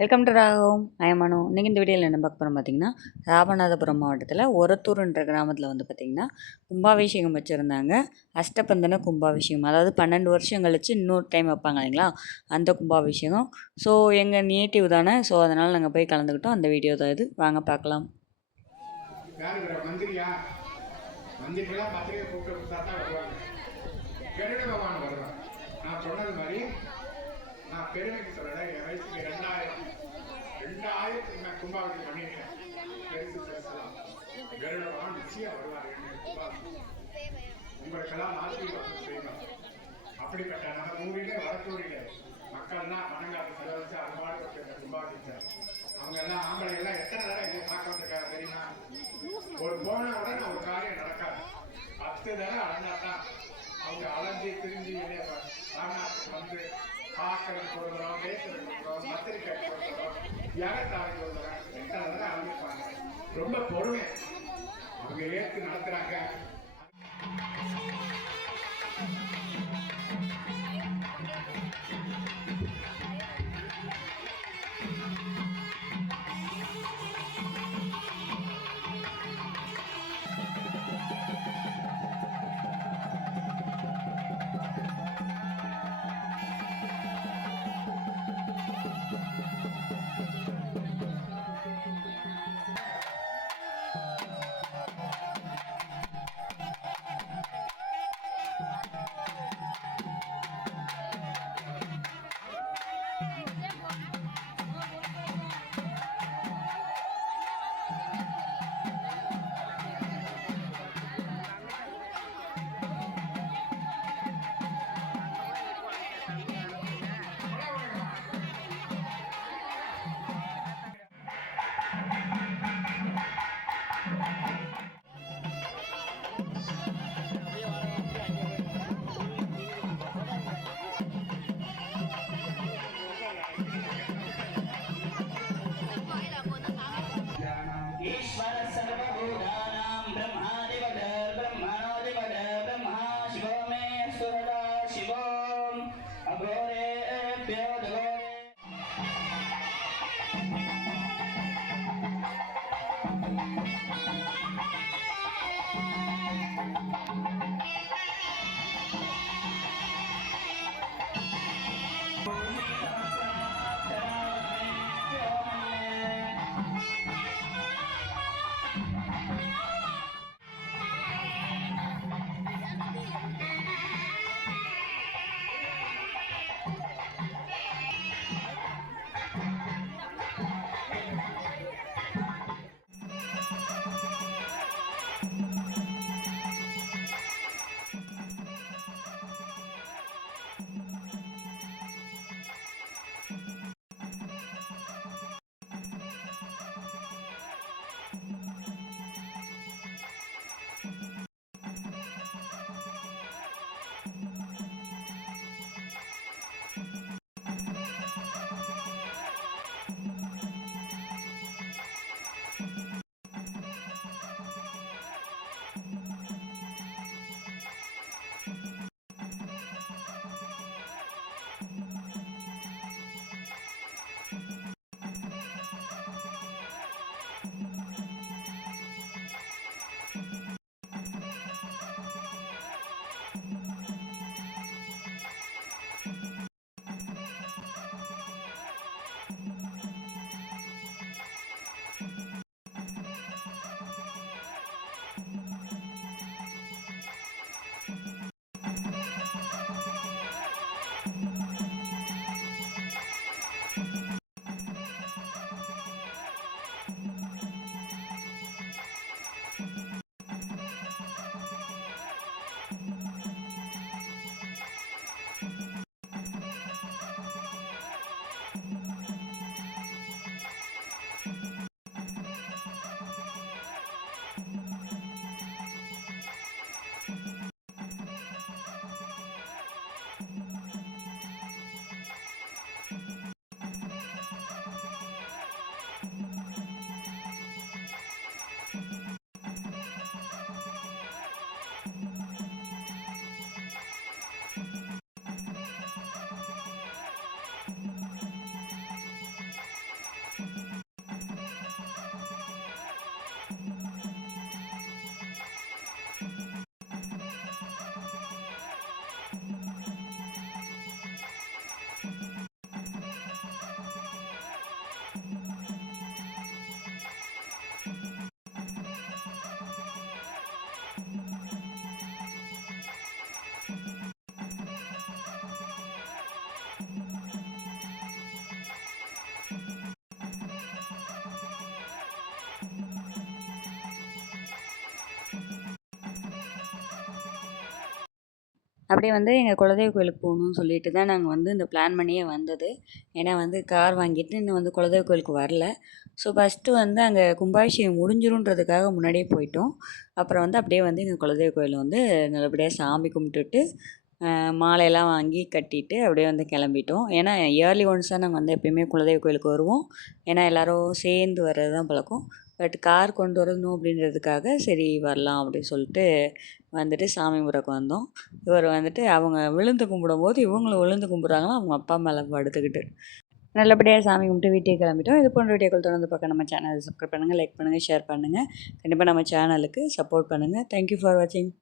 Welcome to ராகவம் அயமானோ. இன்றைக்கி இந்த வீடியோவில் என்ன பார்க்க போகிறோம் பார்த்தீங்கன்னா, ராமநாதபுரம் மாவட்டத்தில் ஒரத்தூர்ன்ற கிராமத்தில் வந்து பார்த்திங்கன்னா கும்பாபிஷேகம் வச்சுருந்தாங்க. அஷ்டபந்தன கும்பாபிஷேகம், அதாவது 12 வருஷம் கழிச்சு இன்னொரு டைம் வைப்பாங்க இல்லைங்களா, அந்த கும்பாபிஷேகம். ஸோ எங்கள் நேட்டிவ் தானே, ஸோ அதனால் நாங்கள் போய் கலந்துக்கிட்டோம். அந்த வீடியோ தான் இது, வாங்க பார்க்கலாம். நான் சொன்னது மாதிரி நான் பெருமைக்கு சொல்லலை. என் வயசுக்கு 2000 நான் கும்பாபிஷேகம் பண்ணிட்டேன். பெருசு பெருசெல்லாம் கருடபகவான் நிச்சயம் வருவார். உங்களுக்கெல்லாம் ஆசீர்வாதம் செய்யணும். அப்படிப்பட்ட நம்ம ஊரிலே வடத்தூரிலே மக்கள்லாம் பணங்காட்டு செலவழிச்சு அறுபாடுபட்டு இந்த கும்பாபிஷேகம். அவங்க எல்லாம் ஆம்பளை எல்லாம் எத்தனை தடவை இதை பார்க்க வந்திருக்காரு தெரியுமா? ஒரு போன உடனே ஒரு காரியம் நடக்காது. 10 தடவை அலைஞ்சாதான் அவங்க அலைஞ்சி திரிஞ்சு ராமநாட்டுக்கு வந்து பார்க்கறதுக்கு கொடுக்குறோம், பேசுறதுக்கு கொடுக்குறோம், பத்திரிக்கை கொடுக்குறோம், யாரத்தாவுக்கு கொடுக்குறோம், எத்தனை தடவை அலைஞ்சிருப்பாங்க. ரொம்ப பொறுமை அவங்க ஏற்று நடத்துறாங்க. அப்படியே வந்து எங்கள் குலதெய்வ கோயிலுக்கு போகணும்னு சொல்லிட்டு தான் நாங்கள் வந்து இந்த பிளான் பண்ணியே வந்தது. ஏன்னா வந்து கார் வாங்கிட்டு இன்னும் வந்து குலதெய்வ கோயிலுக்கு வரல. ஸோ ஃபஸ்ட்டு வந்து அங்கே கும்பாபிஷேகம் முடிஞ்சிருன்றதுக்காக முன்னாடியே போயிட்டோம். அப்புறம் வந்து அப்படியே வந்து எங்கள் குலதெய்வ கோயிலில் வந்து நல்லபடியாக சாமி கும்பிட்டுட்டு மாலையெல்லாம் வாங்கி கட்டிட்டு அப்படியே வந்து கிளம்பிட்டோம். ஏன்னா இயர்லி ஒன்ஸ் தான் நாங்கள் வந்து எப்பயுமே குலதெய்வ கோயிலுக்கு வருவோம். ஏன்னா எல்லோரும் சேர்ந்து வர்றது தான் பழக்கம். பட் கார் கொண்டு வரணும் அப்படின்றதுக்காக சரி வரலாம் அப்படின்னு சொல்லிட்டு வந்துட்டு சாமி கும்பிட்றக்கு வந்தோம். இவர் வந்துட்டு அவங்க விழுந்து கும்பிடும்போது இவங்களும் விழுந்து கும்பிட்றாங்களாம் அவங்க அப்பா மேலே படுத்துக்கிட்டு. நல்லபடியாக சாமி கும்பிட்டு வீட்டுக்கு கிளம்பிட்டோம். இது போன்ற வீடியோக்கள் தொடர்ந்து பார்க்க நம்ம சேனலை சப்ஸ்கிரைப் பண்ணுங்கள், லைக் பண்ணுங்கள், ஷேர் பண்ணுங்கள். கண்டிப்பாக நம்ம சேனலுக்கு சப்போர்ட் பண்ணுங்கள். தேங்க்யூ ஃபார் வாட்சிங்.